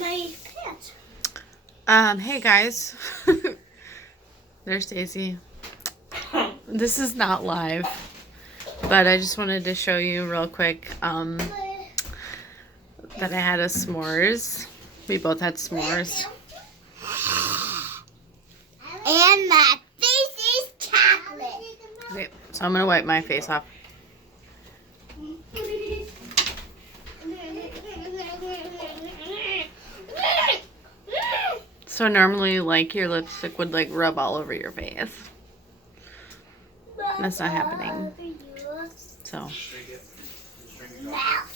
my pants. Hey guys. There's Daisy. This is not live, but I just wanted to show you real quick that I had a s'mores. We both had s'mores. And my face is chocolate. Okay, so I'm gonna wipe my face off. So normally, like, your lipstick would like rub all over your face. That's not happening. So. Mouth.